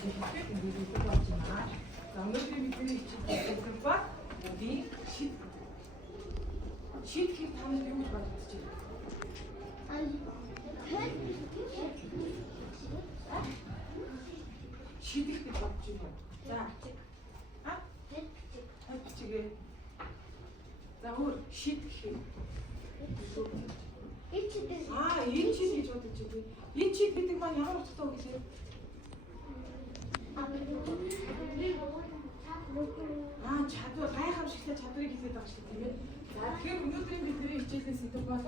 хэлбэг ингээд болж байна. За өнөөдөр бидний хичээлээр ба үгийн шид гэхийг та нар юу гэж бодож байна? Шидэх гэж бодож байна. За. Бичгээ. За өөр шид гэхийг. Энэ шид гэж бодож байна. Энэ шид гэдэг маань ямар утгатай вэ гэхээр чадвар гайхамшигтай чадварыг хэлээд байгаа шүү дээ тийм ээ. За тэгэхээр өнөөдрийн бидний хичээлийн сэдэв бол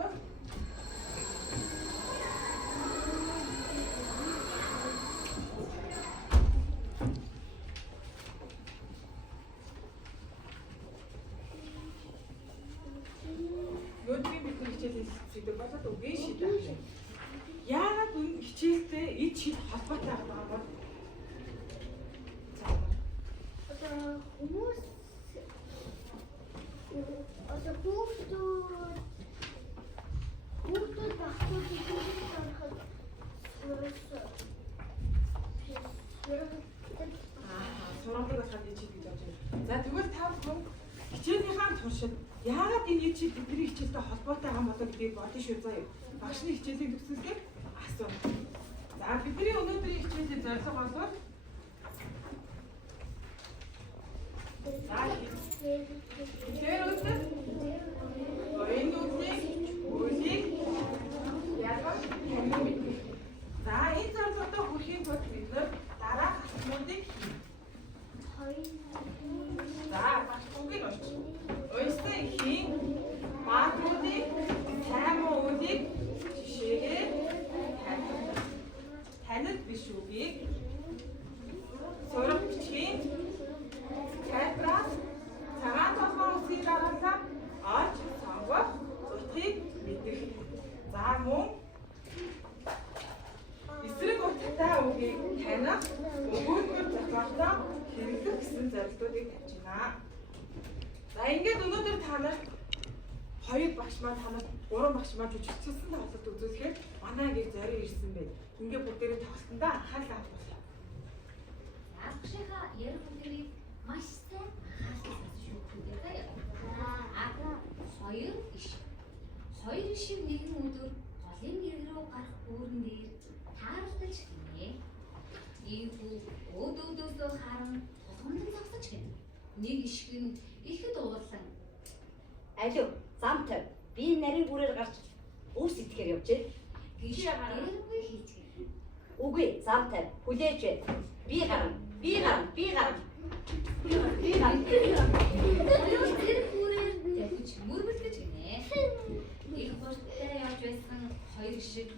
үгийн шид байна. Яагаад энэ хичээлтэй эд шид холбоотой байгаа бол хүмүүс хүүхдүүд багтууд сургалтаас гадна чид гэж бодож байна. За тэгвэл та бүхэн хичээлийнхаа туршид яагаад энэ эд шид бидний хичээлтэй холбоотой байгаа болоо гэдгийг бодно шүү заяа. Багшны хичээлийн төгсгөлийг асуу. За бидний өнөөдрийн хичээлийн зорилго бол За энэ зорилготой хүрэхийн тулд бид дараах асуултыг за багш үгийг олчих. Ойстой ихийн баатруудыг сайн муу үгийг жишээгээр танил биш үгийг сурах бичгийн тайлбараар цагаан толгойн үсгийг дараалан олж сонгох утгыг мэдэх. За мөн эсрэг утгатай үгийг таних, өгүүлбэр зохиолдоо хэрэглэх гэсэн зорилтуудыг тавьж байна. За ингээд өнөөдөр та нар хоёр багш маань та нар гурван багш маань жүжигчсэн тоглолт үзүүлэхээр манай ангийг зорио ирсэн байна. Ингээд бүгдээрээ тоглолтондоо анхаарал хандуулъя. Багшийнхаа ярих үгээрийг маш сайн анхаарсан шүү дээ. Хоёр иш. Хоёр ишийг нэгэн өдөр голын гэр рүү гарах бүрэн дээр тааралдаж гинэ. Ийхүү өөдөөдөөсөө харан тулгамдан зогсож гинэ. Нэг ишг нь ихэд уурлан алив замтай би нарийн бүрээр гарч өвс итгэхээр явжээ. гэж яргүй хийцгээ. Үгүй замтай хүлээж бай. Би гарна. Тэр бүрээр тавьж мөрмөлдөж гинэ. Их хурдтай явж байсан хоёр ишиг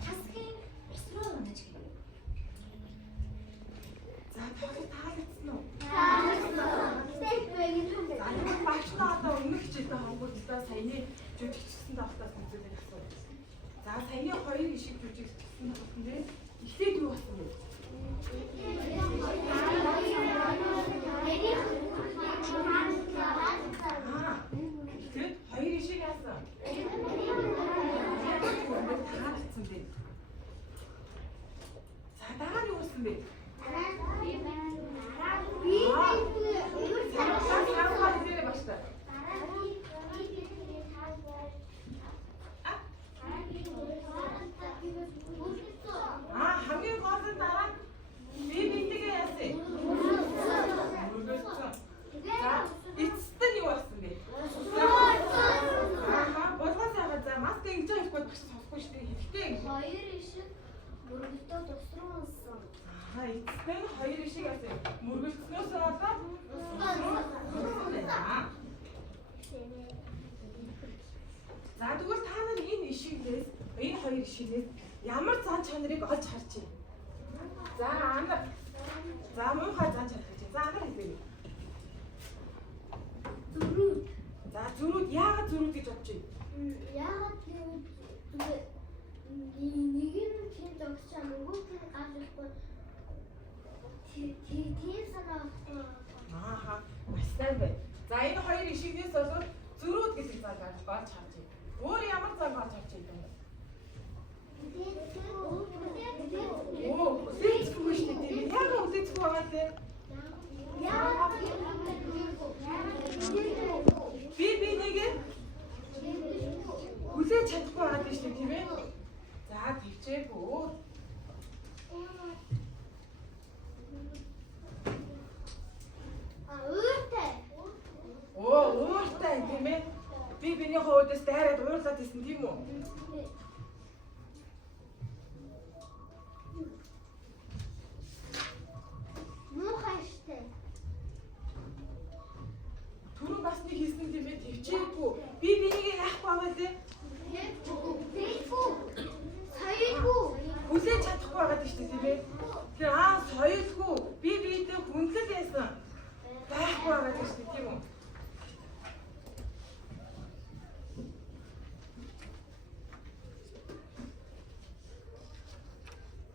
тасгийн ус руу унаж гинэ. За тоглолт таалагдсан уу? таалагдсан. Багштай одоо өмнөх хичээлдээ хонгордоо саяны жүжигчсэн тоглолтоос үзүүлээд асуув. За саяны хоёр ишиг жүжигчсэн тоглолтын дээр эхлээд юу болсон бэ? Тэгэхээр хоёр ишиг яасан? Таалагдсан бэ. За дараа нь юу болсон бэ? хамгийн гол нь дараа би бинтгээ яасан. За эцэст нь юу болсон бэ? Болгоос яагаад за маска ингэж авахгүй багш сонсохгүй шүү дээ. Хэрэгтэй. Хоёр ишиг мөргөлдөө тус руу унсан. Эцэст нь хоёр ишиг яасан. Мөргөлдснөөс болоод за тэгвэл та нар энэ ишигнээс энэ хоёр ишигнээс ямар зан чанарыг олж харж байна? За анар. За муухай зан чанар гэж. За анар хэлээ. Зүрүүд. За зүрүүд яагаад зүрүүд гэж бодож байна? Яагаад гэвэл нэг нь тийм зогсож байгаа нөгөөх нь гарахгүй. Тийм санаа авахгүй. Маш сайн байна. За энэ хоёр ишигнээс болоод зүрүүд гэдэг зан олж харж байна. Өөр ямар зан олж харж байна вэ? Үсээцгүй шүү дээ. Яагаад үсээцгүй Би биний хуудас дайраад уурлаад исэн тийм үү? Муухай штэ. Түрүү бас нэг хийсэн тийм ээ төвчээгүй. Би бинийг яахгүй байгаа лээ. Бэйгүү. Саяггүй. Хүлээж чадахгүй байгаа шүү дээ тийм ээ. Тэр соёлгүй. Би биедээ хүндлэл байсан. Байхгүй байгаа шүү дээ тийм үү?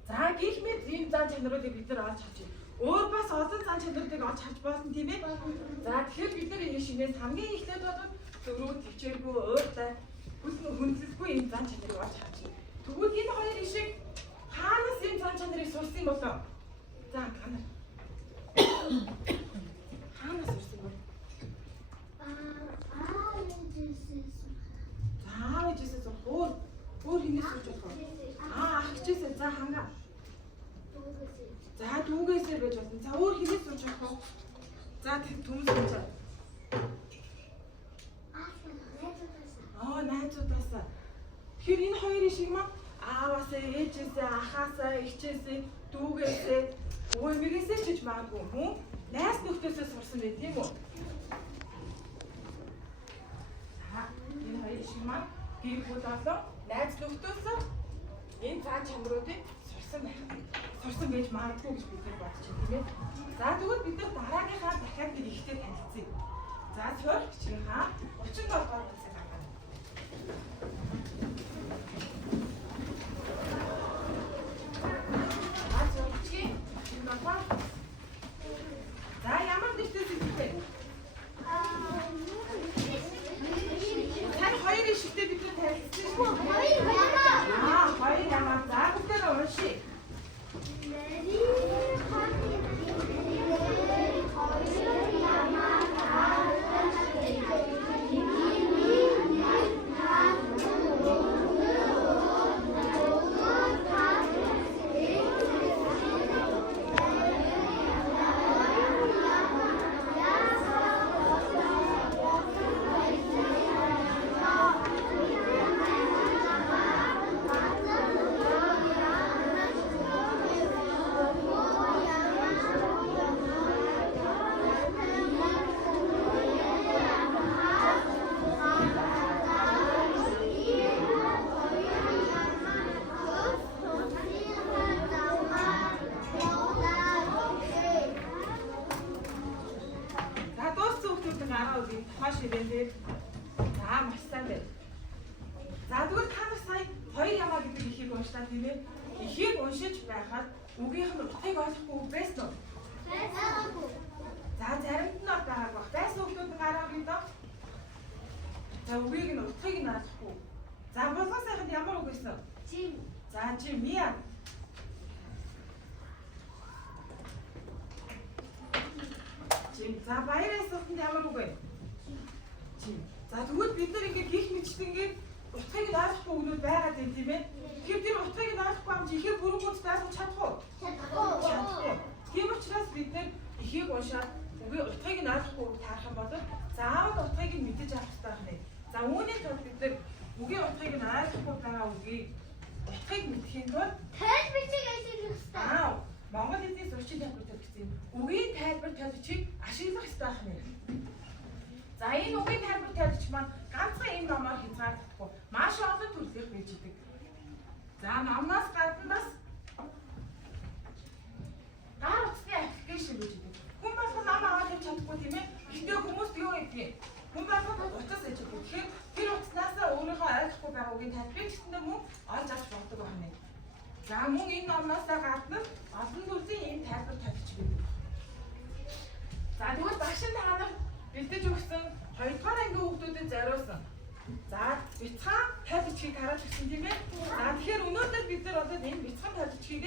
За гих мэд ийм зан чанаруудыг бид нар олж харж байна. Өөр бас олон зан чанаруудыг олж харж болно тийм ээ. За тэгэхээр бид нар энэ шинээс хамгийн эхлээд бол зөрүү төвчээргүй өөртөө хүндлэлгүй ийм зан чанарыг олж харж байна. Тэгвэл энэ хоёр ишиг хаанаас ийм зан чанарыг сурсан болоо? За ганар. Хаанаас сурсан бол? Ээжээсээ сурах. Өөр хинээс сурч болох вэ? Ахчээсээ за хангаа. За дүүгээсээ байж болно. За өөр хинээс сурч болох уу? За түмс гэж. Найзуудаасаа. Тэгэхээр энэ хоёрын шиг маа ааваасаа, ээжээсээ, ахаасаа, эгчээсээ, дүүгээсээ, өвөөгөөсөө ч гэж магадгүй хүн найз нөхдөсөө сурсан байх тийм үү? Энэ хоёр шиг маа гэр бүл болон найз нөхдөсөө энэ цаан чанаруудыг сурсан байх. Сурсан байж магадгүй гэж бид нар бодож байна тийм ээ. За тэгвэл бид нар дараагийнхаа дахиад нэг ихтэй танилцъя. За цорчийнхаа 37 дугаар үсэг гаргана. За ямар нэгтэй зүйлтэй. Тань хоёрын шигтэй бид нар танилцсан шүү. Хоёр ямар. За бүгдээ уншия. Ихийг уншиж байхад үгийнх нь утгыг ойлгохгүй байсан уу? Байгаагүй. За заримд нь байгаагүй бах. Байсан хүмүүс гараа гэдэг. За үгийг нь утгыг нь ойлгохгүй. За болгон сайханд ямар үг байсан? Жим. За жим яа. Жим. За баярын сайханд ямар үг вэ? Жим. За тэгвэл бид нар ингээд гих мэдчихэд ингээд утгыг нь ойлгохгүй өгнүүд байгаад байна тийм ээ. Тэгэхээр тэр утгыг нь ойлгохгүй юм чи ихээ бүрэн гүйцэд ойлгож чадах уу? Чадахгүй. Тийм учраас бид нэр ихийг уншаад үгүй утгыг нь ойлгохгүй үг таарах юм бол заавал утгыг нь мэдэж авах хэрэгтэй байна. За үүний тулд бид нэр үгийн утгыг нь ойлгохгүй байгаа үгийг утгыг мэдхийн тулд тайлбарыг ашиглах хэрэгтэй. Монгол хэлний зурчин тайлбар гэсэн үгийн тайлбар тавьчих ашиглах хэрэгтэй байна. За энэ үгийн тайлбар тавьчих маань ганцхан энэ номоор хязгаарлагдахгүй маш олон төрлөөр байж идэг. За номноос гадна бас гар утасны аппликейшн гэж идэг. Хүн болгон ном аваад явж чадахгүй тийм ээ. Гэхдээ хүмүүс юу гэдгийг хүн болгон утас гэж идэг. Тэгэхээр тэр утаснаас өөрийнхөө ойлгохгүй байгаа үгийн тайлбарыг гэсэндээ мөн олж авч болдог байна. За мөн энэ номноос гадна олон төрлийн энэ тайлбар тавьчих байдаг. За тэгвэл багш нь танаар бэлдэж өгсөн 2 дугаар ангийн хүүхдүүдэд зориулсан. За бяцхан тайлбарчгийг харуулж өгсөн тийм ээ. За тэгэхээр өнөөдөр бид нар одоо энэ бяцхан тайлбарчгийг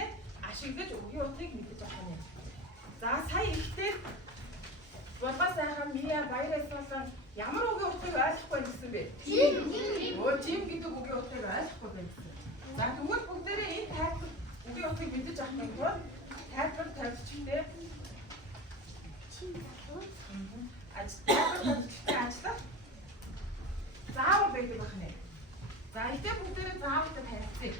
ашиглаж үгийн утгыг мэдэж авах юм. За сая ихтэй болоо сайхан Мия баяраас болон ямар үгийн утгыг ойлгохгүй гэсэн бэ? Жим. Жим гэдэг үгийн утгыг ойлгохгүй байсан. За тэгвэл бүгдээрээ энэ тайлбар үгийн утгыг мэдэж авах юм бол тайлбар тавьчихтэй. Тайлбар тавьчихтэй ажиллах. За байдаг байна. За эдгээр бүгдээрээ заавалтай тавьчих.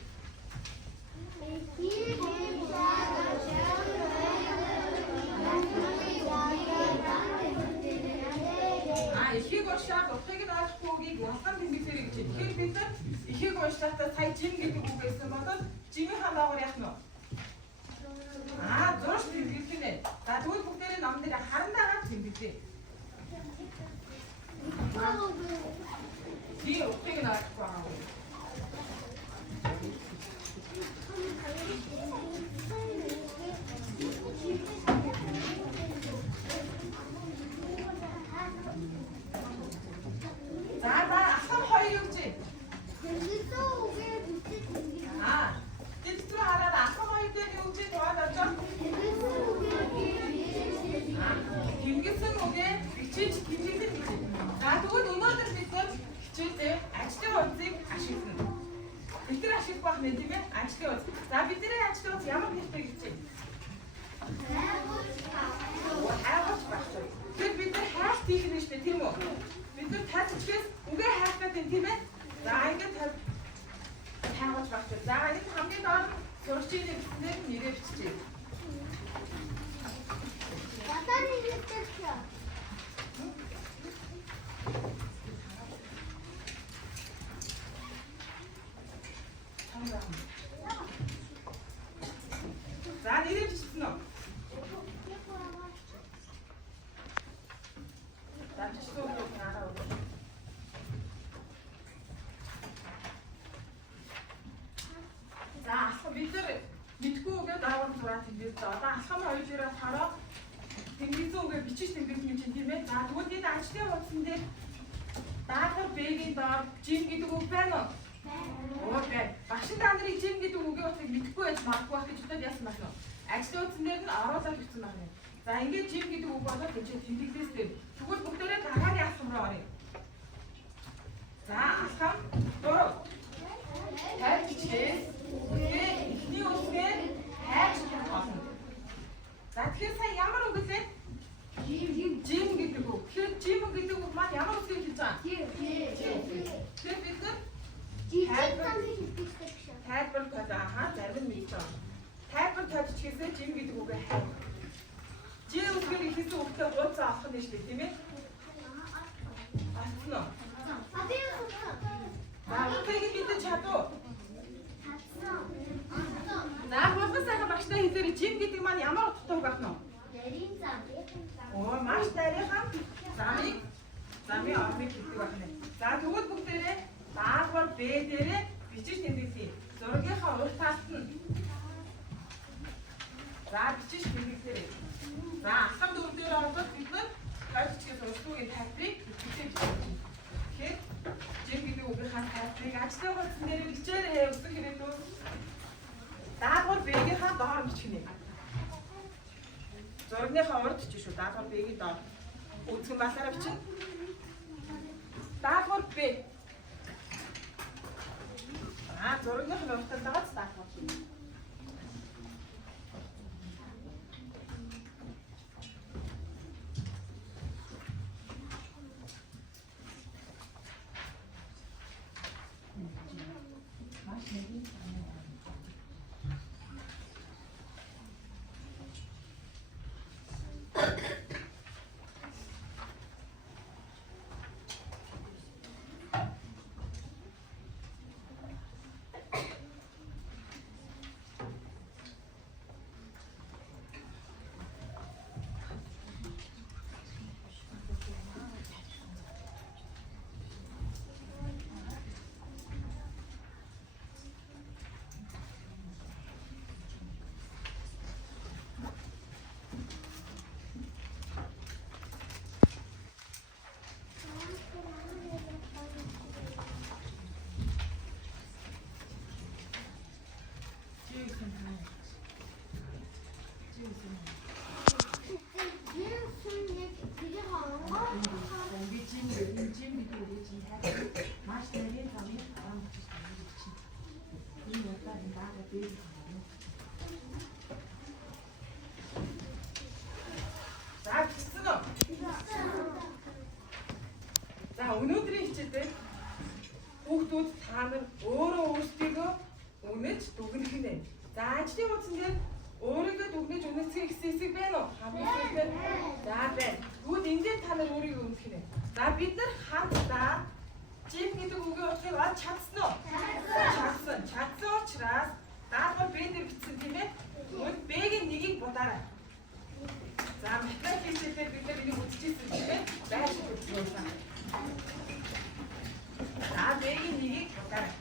Ихийг уншаад утгыг нь ойлгохгүйг улаан тэмдэглэр гэж. Тэгэхээр бид нар ихийг уншахдаа сая жим гэдэг үг байсан бол жимийн хамаагаар яах нь вэ? Зурш тэмдэглэх нэ. За тэгвэл бүгдээрээ ном дээр харандаага тэмдэглэе. Die утгыг нь ойлгохгүй байгаа. За ахсан хоёр юм чи. Тэд хараад ахсан хоёр дээр юу чи тоод очоо. Тэнгисэн үгээ бичиж тэмдэглэж гэж. За тэгвэл өнөөдөр бид нар хичээлээ ажлын хувцсыг ашиглана. Бид нар ашиглах байх нэ тийм ээ? Ажлын хувцс. За бидний ажлын хувцс ямар нэртэй гэж байна? Хайгууч байх. Тэгэхээр бид нар хайлт хийх нь шүү дээ тийм үү? Бид нар тайлбарлахаас үгээ хайлтаад байна тийм ээ? За ингээд хайгууч байх. За энэ хамгийн доор сурчийн нэгснээр нэрээ биччихье. Батаны нэртэй чи. За нэрээ бичсэн үү? За бичсэн үү нараа уу? За алхам бид нар мэдгүй үгээ даавар зураад тэмдэглэж байгаа. Одоо алхам хоёроо хараа тэмдэглэсэн үгээ бичиж тэмдэглэж юм чинь тийм ээ. За тэгвэл энэ ажлын хувцсан дээр даавар Б-ийн доор жим гэдэг үг байна уу? Окей. Багш та нарыг жим гэдэг үгийн утгыг мэдэхгүй байж магадгүй байх гэж бодоод яасан байна вэ? Ажлын утсан дээр нь оруулаад бичсэн байна. За ингээд жим гэдэг үг болоод гэж тэмдэглээс дээр. Тэгвэл бүгдээрээ дараагийн алхам руу оръё. За алхам 3. Хайр бичгээс үгээ эхний үсгээр хайр олно. За тэгэхээр сая ямар үг лээ? Жим гэдэг үг. Тэгэхээр жим гэдэг үг маань ямар үсгээр хэлж байгаа? Тэгэхээр бид нар тайлбар тавьж зарим нь мэдээ. Тайлбар тавьчихээсээ жим гэдэг үгээ хайр. Жим үсгээр ихээсээ үгтэй гуйцаа авах нь шүү дээ, тийм ээ? Авсан уу? Үгийг бид чадуу. Наа болон сайхан багштай хэлээрэй жим гэдэг маань ямар утгатай үг байна вэ? Нарийн зам. Маш тарихаа замын орныг хэлдэг байна. За тэгвэл бүгдээрээ даавар Б дээрээ бичиж тэмдэглэе. Зургийнхаа урт талд нь. За бичиж тэмдэглэе. За алхам 4 дээр ороод бид нар хайрцгийн сургуулийн тайлбарыг бичиж тэмдэглэе. Тэгэхээр жим гэдэг үгийнхаа тайлбарыг ажлын хувцсан дээр бичээрэй. Өсөх хэрэггүй. Даавар Б-ийнхаа доор бичих нэ. Зургийнхаа урд бичих шүү. Даавар Б-ийн доор. Үзсэн басаараа бичих. Даавар Б. Зургийнхаа урд талдагаас даавар Б. За өнөөдрийн хичээлдээ хүүхдүүд та нар өөрөө өөрсдийгөө үнэж дүгнэх нэ. За ажлын утсан дээр өөрийгөө дүгнэж үнэлцэх хэсэг байна уу? Хамгийн байна. За байна. Тэгвэл энэ дээр та нар өөрийгөө үнэлэх нэ. За бид нар хамтдаа жим гэдэг үгийн утгыг олж чадсан уу? Чадсан. Чадсан учраас даалгавар Б дээр бичсэн тийм ээ. Тэгвэл Б-гийн нэгийг будаарай. За математик хэлээр бид нар энийг үзчихсэн тийм ээ. Байшин үзсэн. За Б-гийн нэгийг будаарай.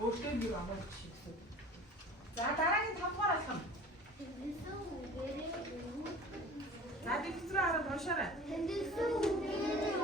Өөртөө нэг аваад шигсэн. За дараагийн 5 дугаар алхам. Тэндээсээ үгээрээ За дэвтрээ хараад уншаарай. Тэндээсээ үгээрээ